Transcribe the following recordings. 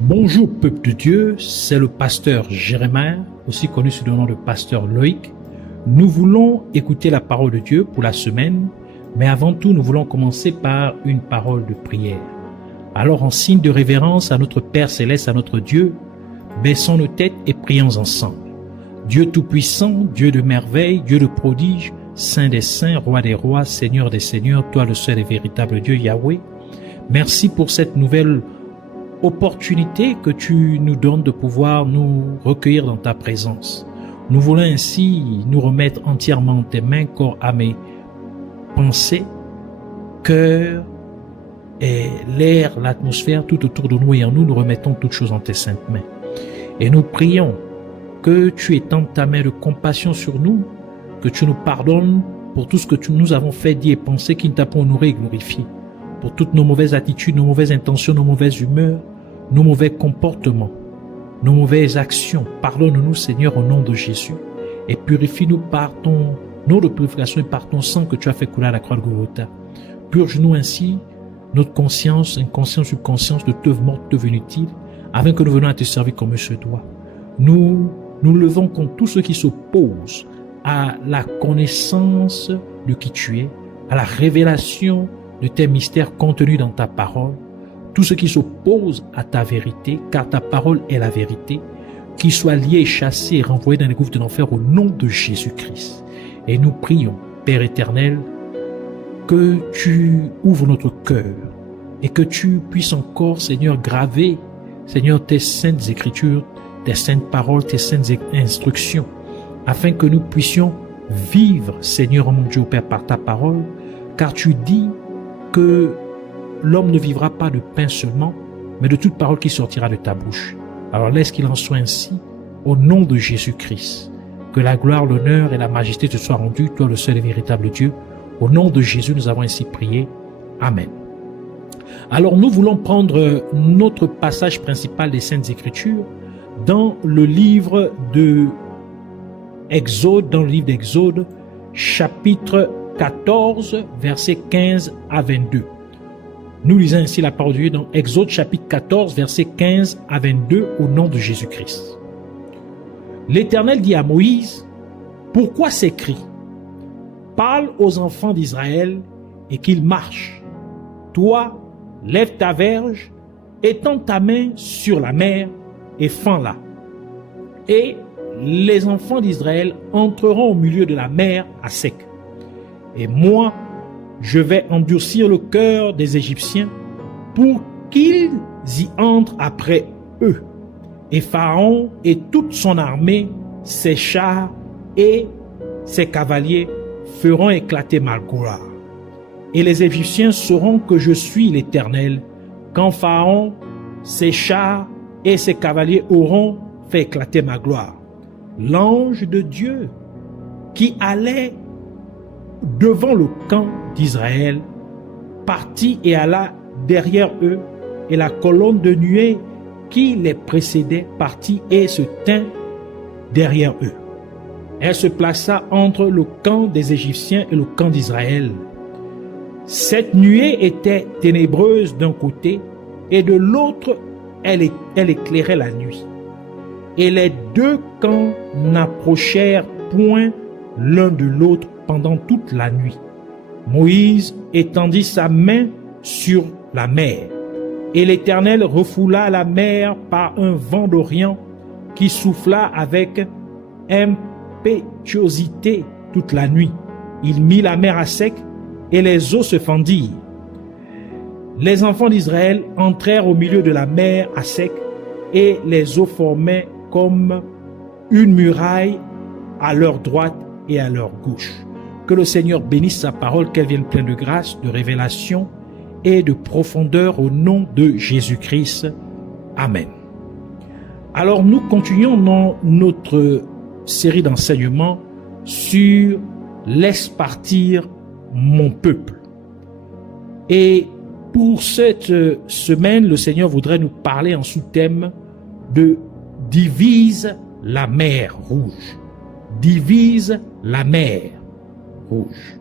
Bonjour peuple de Dieu, c'est le pasteur Jérémie, aussi connu sous le nom de pasteur Loïc. Nous voulons écouter la parole de Dieu pour la semaine, mais avant tout nous voulons commencer par une parole de prière. Alors en signe de révérence à notre Père Céleste, à notre Dieu, baissons nos têtes et prions ensemble. Dieu Tout-Puissant, Dieu de merveille, Dieu de prodige, Saint des saints, Roi des rois, Seigneur des seigneurs, toi le seul et véritable Dieu Yahweh, merci pour cette nouvelle opportunité que tu nous donnes de pouvoir nous recueillir dans ta présence. Nous voulons ainsi nous remettre entièrement en tes mains, corps, âme et pensée, cœur et l'air, l'atmosphère, tout autour de nous et en nous, nous remettons toutes choses en tes saintes mains. Et nous prions que tu étendes ta main de compassion sur nous, que tu nous pardonnes pour tout ce que nous avons fait, dit et pensé qui ne t'a pas honoré et glorifié, pour toutes nos mauvaises attitudes, nos mauvaises intentions, nos mauvaises humeurs, nos mauvais comportements, nos mauvaises actions. Pardonne-nous, Seigneur, au nom de Jésus, et purifie-nous par ton nom de purification et par ton sang que tu as fait couler à la croix de Golgotha. Purge-nous ainsi notre conscience, inconscience, subconscience de teuf morte, teuf inutile, afin que nous venions à te servir comme il se doit. Nous levons contre tous ceux qui s'opposent à la connaissance de qui tu es, à la révélation de tes mystères contenus dans ta parole, tous ceux qui s'opposent à ta vérité, car ta parole est la vérité, qu'ils soient liés, chassés et renvoyés dans les gouffres de l'enfer au nom de Jésus-Christ. Et nous prions, Père éternel, que tu ouvres notre cœur et que tu puisses encore, Seigneur, graver, Seigneur, tes saintes écritures, tes saintes paroles, tes saintes instructions, afin que nous puissions vivre, Seigneur, mon Dieu, Père, par ta parole, car tu dis que l'homme ne vivra pas de pain seulement, mais de toute parole qui sortira de ta bouche. Alors laisse qu'il en soit ainsi, au nom de Jésus-Christ. Que la gloire, l'honneur et la majesté te soient rendues, toi le seul et véritable Dieu. Au nom de Jésus, nous avons ainsi prié. Amen. Alors nous voulons prendre notre passage principal des Saintes Écritures dans le livre de Exode, dans le livre d'Exode, chapitre 14, versets 15 à 22. Nous lisons ainsi la parole de Dieu dans Exode chapitre 14, versets 15 à 22 au nom de Jésus-Christ. L'Éternel dit à Moïse, « Pourquoi ces cris? Parle aux enfants d'Israël et qu'ils marchent. Toi, lève ta verge, étends ta main sur la mer et fends-la. Et les enfants d'Israël entreront au milieu de la mer à sec. Et moi, je vais endurcir le cœur des Égyptiens pour qu'ils y entrent après eux. Et Pharaon et toute son armée, ses chars et ses cavaliers feront éclater ma gloire. Et les Égyptiens sauront que je suis l'Éternel, quand Pharaon, ses chars et ses cavaliers auront fait éclater ma gloire. » L'ange de Dieu qui allait devant le camp d'Israël partit et alla derrière eux, et la colonne de nuée qui les précédait partit et se tint derrière eux. Elle se plaça entre le camp des Égyptiens et le camp d'Israël. Cette nuée était ténébreuse d'un côté, et de l'autre, elle éclairait la nuit. Et les deux camps n'approchèrent point l'un de l'autre pendant toute la nuit. Moïse étendit sa main sur la mer, et l'Éternel refoula la mer par un vent d'Orient qui souffla avec impétuosité toute la nuit. Il mit la mer à sec, et les eaux se fendirent. Les enfants d'Israël entrèrent au milieu de la mer à sec, et les eaux formaient comme une muraille à leur droite et à leur gauche. Que le Seigneur bénisse sa parole, qu'elle vienne pleine de grâce, de révélation et de profondeur au nom de Jésus-Christ. Amen. Alors nous continuons dans notre série d'enseignements sur « Laisse partir mon peuple ». Et pour cette semaine, le Seigneur voudrait nous parler en sous-thème de « Divise la mer rouge ». Divise la mer rouge.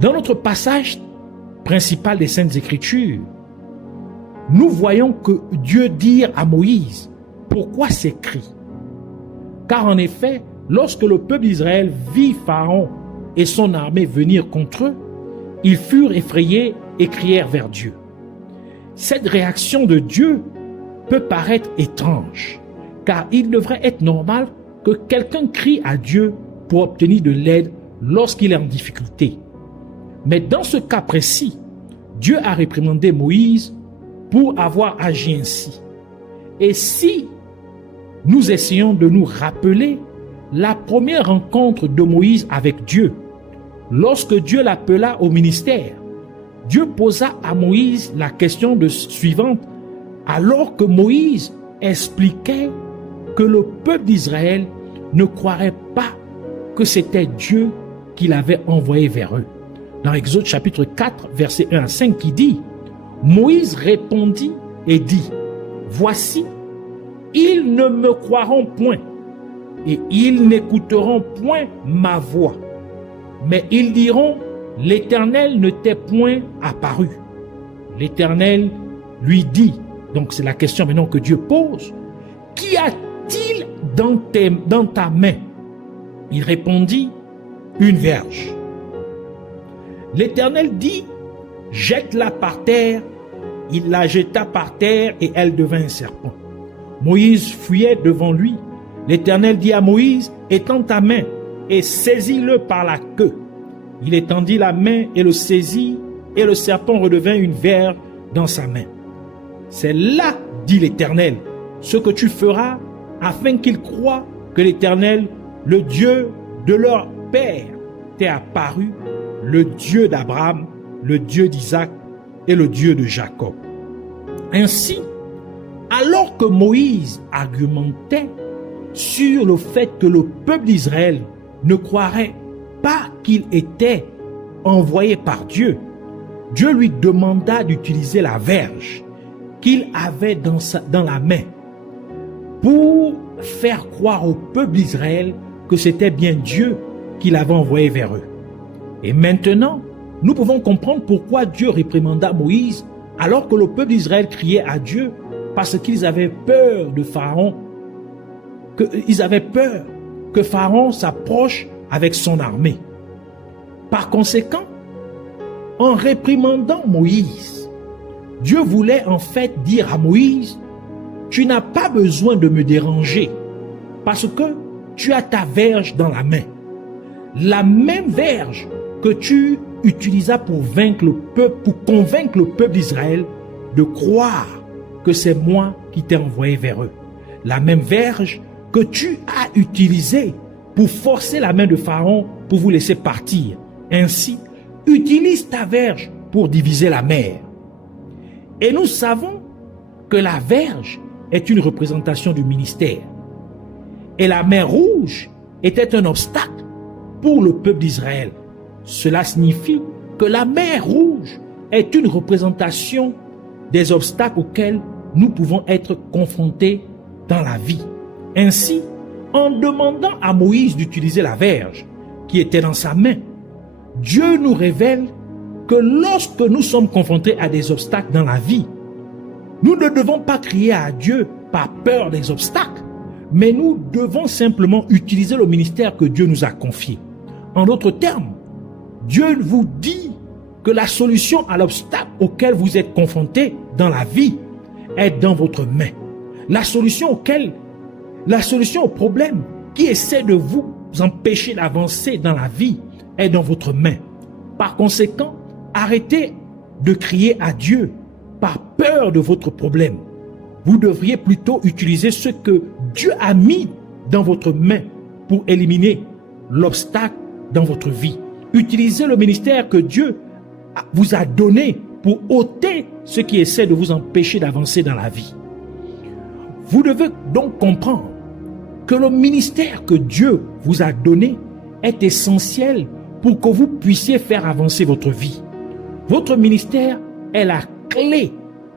Dans notre passage principal des Saintes Écritures, nous voyons que Dieu dit à Moïse, pourquoi ces cris? Car en effet, lorsque le peuple d'Israël vit Pharaon et son armée venir contre eux, ils furent effrayés et crièrent vers Dieu. Cette réaction de Dieu peut paraître étrange, car il devrait être normal que quelqu'un crie à Dieu pour obtenir de l'aide lorsqu'il est en difficulté. Mais dans ce cas précis, Dieu a réprimandé Moïse pour avoir agi ainsi. Et si nous essayons de nous rappeler la première rencontre de Moïse avec Dieu, lorsque Dieu l'appela au ministère, Dieu posa à Moïse la question suivante, alors que Moïse expliquait que le peuple d'Israël ne croirait pas que c'était Dieu qui l'avait envoyé vers eux. Dans Exode chapitre 4, versets 1 à 5, qui dit, Moïse répondit et dit, voici, ils ne me croiront point et ils n'écouteront point ma voix. Mais ils diront, l'Éternel ne t'est point apparu. L'Éternel lui dit, donc c'est la question maintenant que Dieu pose, qu'y a-t-il dans ta main? Il répondit, une verge. L'Éternel dit, jette-la par terre. Il la jeta par terre et elle devint un serpent. Moïse fuyait devant lui. L'Éternel dit à Moïse, étends ta main et saisis-le par la queue. Il étendit la main et le saisit, et le serpent redevint une verge dans sa main. C'est là, dit l'Éternel, ce que tu feras afin qu'ils croient que l'Éternel, le Dieu de leur père, t'est apparu, le Dieu d'Abraham, le Dieu d'Isaac et le Dieu de Jacob. Ainsi, alors que Moïse argumentait sur le fait que le peuple d'Israël ne croirait pas qu'il était envoyé par Dieu, Dieu lui demanda d'utiliser la verge qu'il avait dans la main pour faire croire au peuple d'Israël que c'était bien Dieu qui l'avait envoyé vers eux. Et maintenant, nous pouvons comprendre pourquoi Dieu réprimanda Moïse alors que le peuple d'Israël criait à Dieu, parce qu'ils avaient peur de Pharaon, ils avaient peur que Pharaon s'approche avec son armée. Par conséquent, en réprimandant Moïse, Dieu voulait en fait dire à Moïse, tu n'as pas besoin de me déranger parce que tu as ta verge dans la main. La même verge que tu utilisas pour convaincre le peuple d'Israël de croire que c'est moi qui t'ai envoyé vers eux. La même verge que tu as utilisée pour forcer la main de Pharaon pour vous laisser partir. Ainsi, utilise ta verge pour diviser la mer. Et nous savons que la verge est une représentation du ministère. Et la mer Rouge était un obstacle pour le peuple d'Israël. Cela signifie que la mer Rouge est une représentation des obstacles auxquels nous pouvons être confrontés dans la vie. Ainsi, en demandant à Moïse d'utiliser la verge qui était dans sa main, Dieu nous révèle que lorsque nous sommes confrontés à des obstacles dans la vie, nous ne devons pas crier à Dieu par peur des obstacles, mais nous devons simplement utiliser le ministère que Dieu nous a confié. En d'autres termes, Dieu vous dit que la solution à l'obstacle auquel vous êtes confronté dans la vie est dans votre main. La solution au problème qui essaie de vous empêcher d'avancer dans la vie est dans votre main. Par conséquent, arrêtez de crier à Dieu par peur de votre problème. Vous devriez plutôt utiliser ce que Dieu a mis dans votre main pour éliminer l'obstacle dans votre vie. Utilisez le ministère que Dieu vous a donné pour ôter ce qui essaie de vous empêcher d'avancer dans la vie. Vous devez donc comprendre que le ministère que Dieu vous a donné est essentiel pour que vous puissiez faire avancer votre vie. Votre ministère est la clé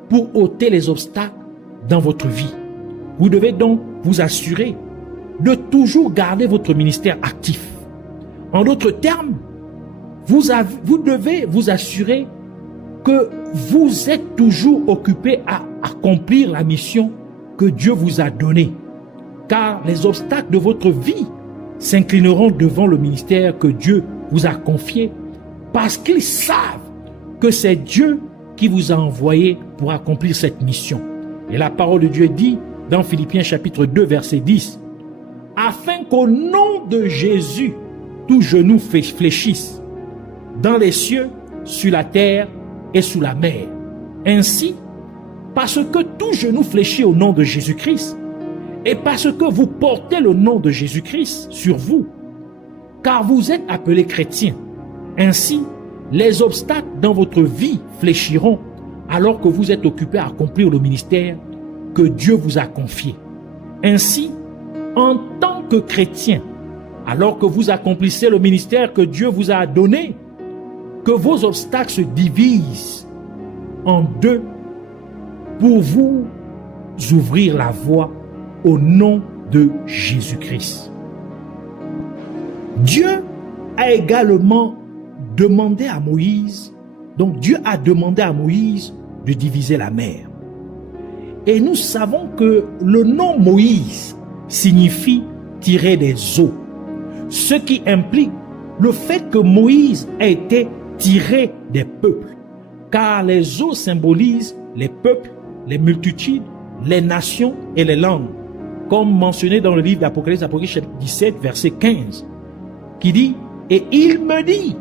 pour ôter les obstacles dans votre vie. Vous devez donc vous assurer de toujours garder votre ministère actif. En d'autres termes, vous devez vous assurer que vous êtes toujours occupé à accomplir la mission que Dieu vous a donnée. Car les obstacles de votre vie s'inclineront devant le ministère que Dieu vous a confié parce qu'ils savent que c'est Dieu qui vous a envoyé pour accomplir cette mission. Et la parole de Dieu dit dans Philippiens chapitre 2 verset 10, « Afin qu'au nom de Jésus, tout genou fléchisse, dans les cieux, sur la terre et sous la mer. Ainsi, parce que tout genou fléchit au nom de Jésus-Christ, et parce que vous portez le nom de Jésus-Christ sur vous, car vous êtes appelés chrétiens. Ainsi, les obstacles dans votre vie fléchiront alors que vous êtes occupés à accomplir le ministère que Dieu vous a confié. Ainsi, en tant que chrétien, alors que vous accomplissez le ministère que Dieu vous a donné, que vos obstacles se divisent en deux pour vous ouvrir la voie au nom de Jésus-Christ. Dieu a également demandé à Moïse, donc Dieu a demandé à Moïse de diviser la mer. Et nous savons que le nom Moïse signifie tirer des eaux, ce qui implique le fait que Moïse a été tiré des peuples, car les eaux symbolisent les peuples, les multitudes, les nations et les langues, comme mentionné dans le livre d'Apocalypse, Apocalypse chapitre 17, verset 15, qui dit « Et il me dit,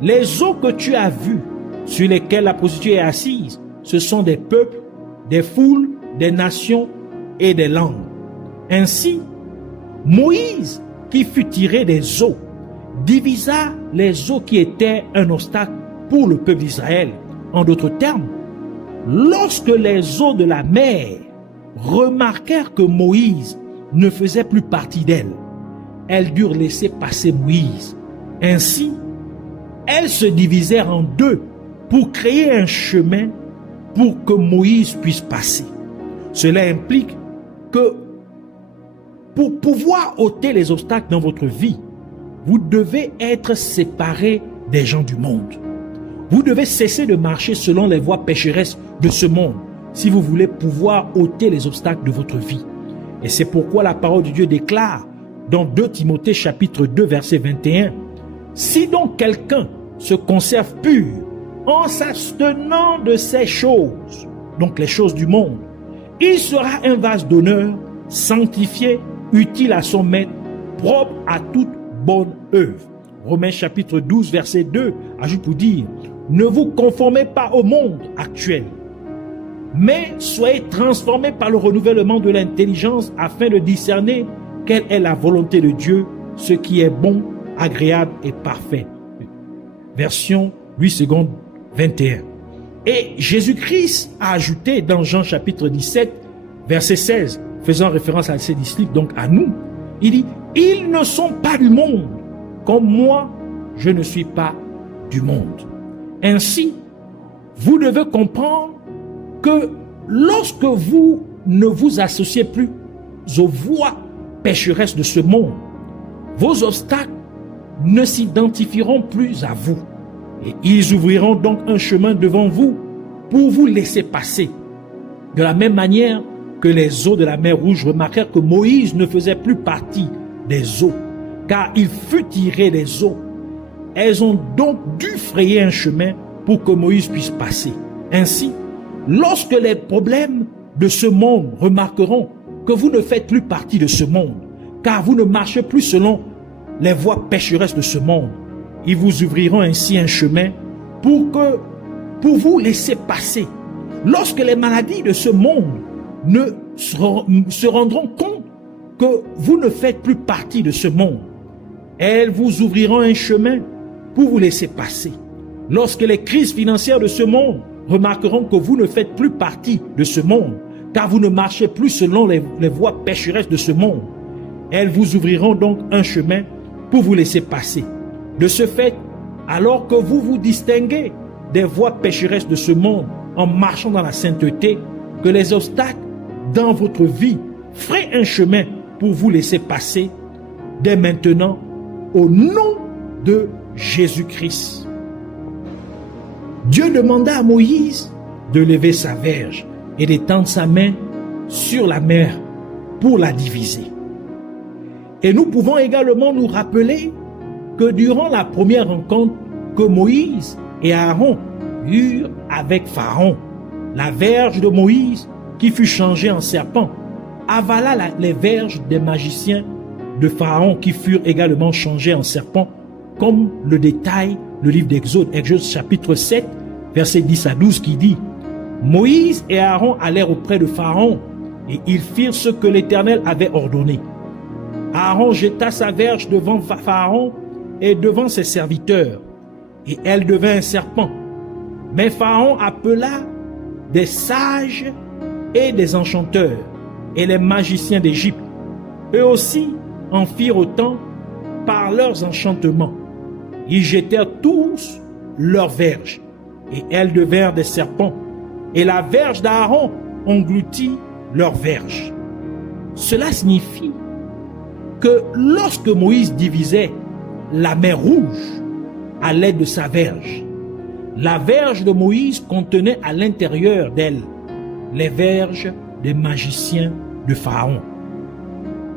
les eaux que tu as vues, sur lesquelles la prostituée est assise, ce sont des peuples, des foules, des nations et des langues. » Ainsi, Moïse, qui fut tiré des eaux, divisa les eaux qui étaient un obstacle pour le peuple d'Israël. En d'autres termes, lorsque les eaux de la mer remarquèrent que Moïse ne faisait plus partie d'elles, elles durent laisser passer Moïse. Ainsi, elles se divisèrent en deux pour créer un chemin pour que Moïse puisse passer. Cela implique que pour pouvoir ôter les obstacles dans votre vie, vous devez être séparés des gens du monde. Vous devez cesser de marcher selon les voies pécheresses de ce monde si vous voulez pouvoir ôter les obstacles de votre vie. Et c'est pourquoi la parole de Dieu déclare dans 2 Timothée chapitre 2 verset 21, « Si donc quelqu'un se conserve pur en s'abstenant de ces choses, donc les choses du monde, il sera un vase d'honneur, sanctifié, utile à son maître, propre à toute bonne œuvre. » Romains chapitre 12 verset 2 ajoute pour dire, « Ne vous conformez pas au monde actuel, mais soyez transformés par le renouvellement de l'intelligence afin de discerner quelle est la volonté de Dieu, ce qui est bon, agréable et parfait. » Version 8 secondes 21. Et Jésus-Christ a ajouté dans Jean chapitre 17 verset 16, faisant référence à ses disciples, donc à nous, il dit, « Ils ne sont pas du monde, comme moi, je ne suis pas du monde. » Ainsi, vous devez comprendre que lorsque vous ne vous associez plus aux voies pécheresses de ce monde, vos obstacles ne s'identifieront plus à vous. Et ils ouvriront donc un chemin devant vous pour vous laisser passer. De la même manière que les eaux de la mer Rouge remarquèrent que Moïse ne faisait plus partie des eaux, car il fut tiré des eaux. Elles ont donc dû frayer un chemin pour que Moïse puisse passer. Ainsi, lorsque les problèmes de ce monde remarqueront que vous ne faites plus partie de ce monde, car vous ne marchez plus selon les voies pécheresses de ce monde, ils vous ouvriront ainsi un chemin pour vous laisser passer. Lorsque les maladies de ce monde se rendront compte que vous ne faites plus partie de ce monde, elles vous ouvriront un chemin pour vous laisser passer. Lorsque les crises financières de ce monde remarqueront que vous ne faites plus partie de ce monde, car vous ne marchez plus selon les voies pécheresses de ce monde, elles vous ouvriront donc un chemin pour vous laisser passer. De ce fait, alors que vous vous distinguez des voies pécheresses de ce monde en marchant dans la sainteté, que les obstacles dans votre vie feraient un chemin pour vous laisser passer dès maintenant au nom de Jésus-Christ. Dieu demanda à Moïse de lever sa verge, et d'étendre sa main sur la mer pour la diviser. Et nous pouvons également nous rappeler que durant la première rencontre que Moïse et Aaron eurent avec Pharaon, la verge de Moïse qui fut changée en serpent avala les verges des magiciens de Pharaon qui furent également changées en serpent, comme le détaille le livre d'Exode, Exode chapitre 7, versets 10 à 12 qui dit: Moïse et Aaron allèrent auprès de Pharaon et ils firent ce que l'Éternel avait ordonné. Aaron jeta sa verge devant Pharaon et devant ses serviteurs, et elle devint un serpent. Mais Pharaon appela des sages et des enchanteurs et les magiciens d'Égypte. Eux aussi en firent autant par leurs enchantements. Ils jetèrent tous leurs verges, et elles devinrent des serpents, et la verge d'Aaron engloutit leurs verges. Cela signifie que lorsque Moïse divisait la mer Rouge à l'aide de sa verge, la verge de Moïse contenait à l'intérieur d'elle les verges des magiciens de Pharaon.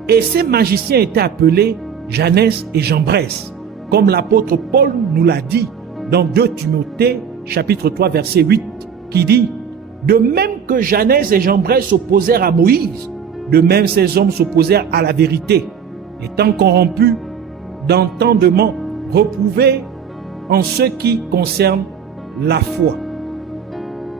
Et ces magiciens étaient appelés Janès et Jambres, comme l'apôtre Paul nous l'a dit dans 2 Timothée chapitre 3 verset 8, qui dit: de même que Janès et Jambres s'opposèrent à Moïse, de même ces hommes s'opposèrent à la vérité, étant corrompus d'entendement, reprouvés en ce qui concerne la foi.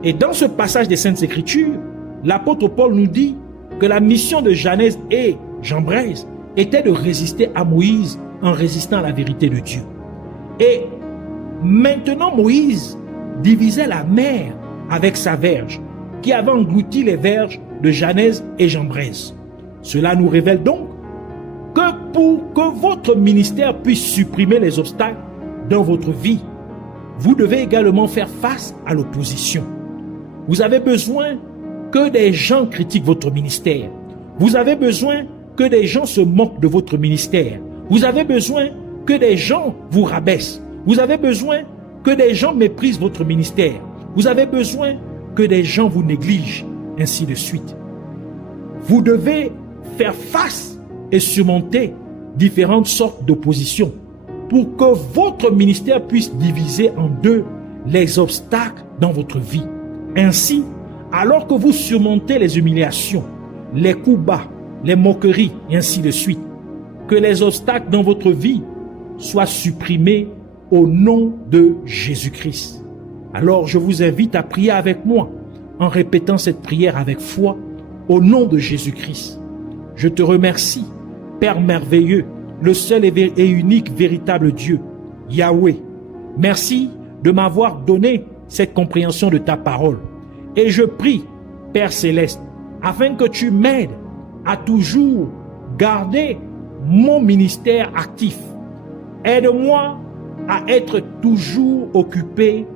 Et dans ce passage des Saintes Écritures, l'apôtre Paul nous dit que la mission de Janès et Jambres était de résister à Moïse en résistant à la vérité de Dieu. Et maintenant Moïse divisait la mer avec sa verge, qui avait englouti les verges de Janès et Jambres. Cela nous révèle donc que pour que votre ministère puisse supprimer les obstacles dans votre vie, vous devez également faire face à l'opposition. Vous avez besoin que des gens critiquent votre ministère. Vous avez besoin que des gens se moquent de votre ministère. Vous avez besoin que des gens vous rabaissent. Vous avez besoin que des gens méprisent votre ministère. Vous avez besoin que des gens vous négligent, ainsi de suite. Vous devez faire face et surmonter différentes sortes d'oppositions pour que votre ministère puisse diviser en deux les obstacles dans votre vie. Ainsi, alors que vous surmontez les humiliations, les coups bas, les moqueries, et ainsi de suite, que les obstacles dans votre vie soient supprimés au nom de Jésus-Christ. Alors je vous invite à prier avec moi en répétant cette prière avec foi au nom de Jésus-Christ. Je te remercie, Père merveilleux, le seul et unique véritable Dieu, Yahweh. Merci de m'avoir donné cette compréhension de ta parole. Et je prie, Père céleste, afin que tu m'aides à toujours garder mon ministère actif. Aide-moi à être toujours occupé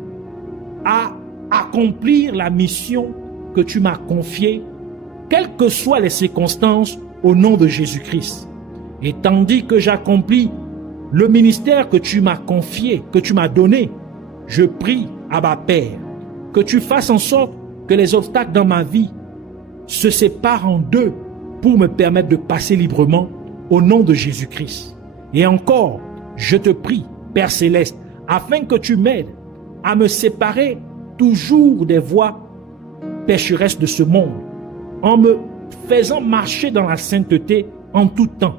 à accomplir la mission que tu m'as confiée, quelles que soient les circonstances, au nom de Jésus-Christ. Et tandis que j'accomplis le ministère que tu m'as confié, que tu m'as donné, je prie, Abba Père, que tu fasses en sorte que les obstacles dans ma vie se séparent en deux pour me permettre de passer librement au nom de Jésus-Christ. Et encore, je te prie, Père Céleste, afin que tu m'aides à me séparer toujours des voies pécheresses de ce monde, en me faisant marcher dans la sainteté en tout temps.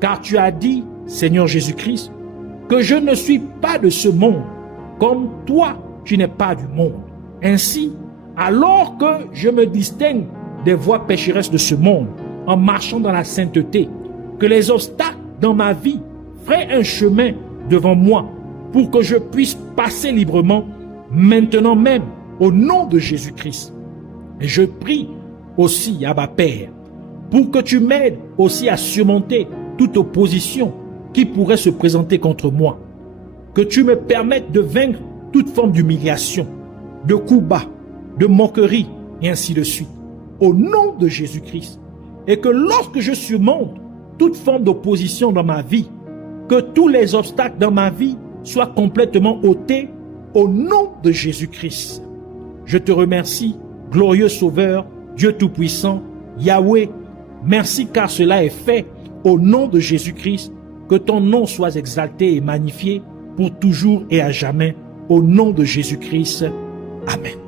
Car tu as dit, Seigneur Jésus-Christ, que je ne suis pas de ce monde, comme toi, tu n'es pas du monde. Ainsi, alors que je me distingue des voies pécheresses de ce monde, en marchant dans la sainteté, que les obstacles dans ma vie feraient un chemin devant moi pour que je puisse passer librement maintenant même au nom de Jésus-Christ. Et je prie aussi, Abba Père, pour que tu m'aides aussi à surmonter toute opposition qui pourrait se présenter contre moi. Que tu me permettes de vaincre toute forme d'humiliation, de coups bas, de moquerie, et ainsi de suite, au nom de Jésus-Christ. Et que lorsque je surmonte toute forme d'opposition dans ma vie, que tous les obstacles dans ma vie soient complètement ôtés au nom de Jésus-Christ. Je te remercie, glorieux Sauveur, Dieu Tout-Puissant, Yahweh, merci car cela est fait. Au nom de Jésus-Christ, que ton nom soit exalté et magnifié pour toujours et à jamais. Au nom de Jésus-Christ. Amen.